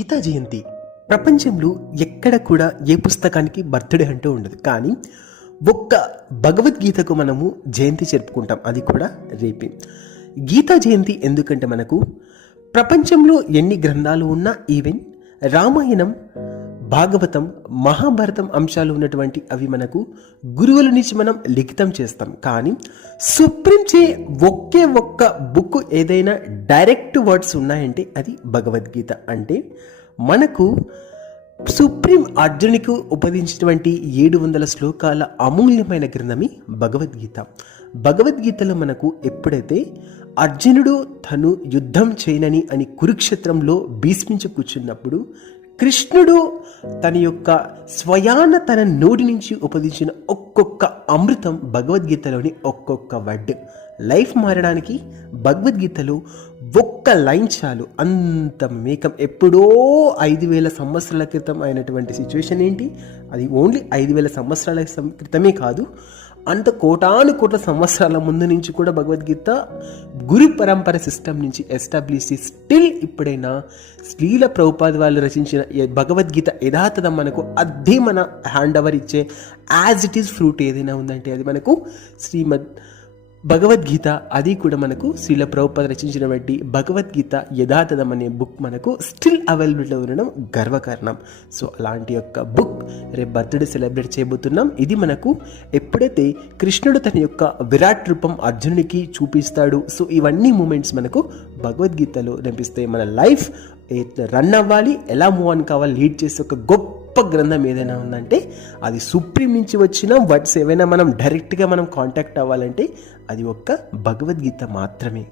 గీతా జయంతి ప్రపంచంలో ఎక్కడ కూడా ఏ పుస్తకానికి బర్త్డే అంటూ ఉండదు. కానీ ఒక్క భగవద్గీతకు మనము జయంతి జరుపుకుంటాం, అది కూడా రేపే. గీతా జయంతి ఎందుకంటే మనకు ప్రపంచంలో ఎన్ని గ్రంథాలు ఉన్నా, ఈవెన్ రామాయణం, భాగవతం, మహాభారతం అంశాలు ఉన్నటువంటి అవి మనకు గురువుల నుంచి మనం లిఖితం చేస్తాం. కానీ సుప్రీం చే ఒకే ఒక్క బుక్ ఏదైనా డైరెక్ట్ వర్డ్స్ ఉన్నాయంటే అది భగవద్గీత. అంటే మనకు సుప్రీం అర్జునికి ఉపదేశించినటువంటి 700 శ్లోకాల అమూల్యమైన గ్రంథమే భగవద్గీత. భగవద్గీతలో మనకు ఎప్పుడైతే అర్జునుడు తను యుద్ధం చేయనని అని కురుక్షేత్రంలో భీష్మించి కూర్చున్నప్పుడు కృష్ణుడు తన యొక్క స్వయాన తన నోటి నుంచి ఉపదేశించిన ఒక్కొక్క అమృతం భగవద్గీతలోని ఒక్కొక్క వర్డ్. లైఫ్ మారడానికి భగవద్గీతలో ఒక్క లైన్ చాలు. అంత మేకం. ఎప్పుడో 5000 సంవత్సరాల క్రితం అయినటువంటి సిచ్యువేషన్ ఏంటి, అది ఓన్లీ 5000 సంవత్సరాల క్రితమే కాదు, అంత కోటాను కోట్ల సంవత్సరాల ముందు నుంచి కూడా భగవద్గీత గురు పరంపర సిస్టమ్ నుంచి ఎస్టాబ్లిష్ స్టిల్ ఇప్పుడైనా శ్రీల ప్రభుపాద వాళ్ళు రచించిన భగవద్గీత యథాతథం మనకు అదే మన హ్యాండ్ ఓవర్ ఇచ్చే యాజ్ ఇట్ ఈస్ ఫ్రూట్ ఏదైనా ఉందంటే అది మనకు శ్రీమద్ భగవద్గీత. అది కూడా మనకు శ్రీల ప్రభుపాద రచించినటువంటి భగవద్గీత యథాతథం అనే బుక్ మనకు స్టిల్ అవైలబుల్లో ఉండడం గర్వకారణం. సో అలాంటి యొక్క బుక్ రేపు బర్త్డే సెలబ్రేట్ చేయబోతున్నాం. ఇది మనకు ఎప్పుడైతే కృష్ణుడు తన యొక్క విరాట్ రూపం అర్జునుడికి చూపిస్తాడు, సో ఇవన్నీ మూమెంట్స్ మనకు భగవద్గీతలో కనిపిస్తాయి. మన లైఫ్ రన్ అవ్వాలి, ఎలా మూవ్ ఆన్ కావాలి, లీడ్ చేసే ఒక గొప్ప గ్రంథం ఏదైనా ఉందంటే అది సుప్రీం నుంచి వచ్చిన వర్డ్స్ ఏవైనా మనం డైరెక్ట్గా మనం కాంటాక్ట్ అవ్వాలంటే అది ఒక్క భగవద్గీత మాత్రమే.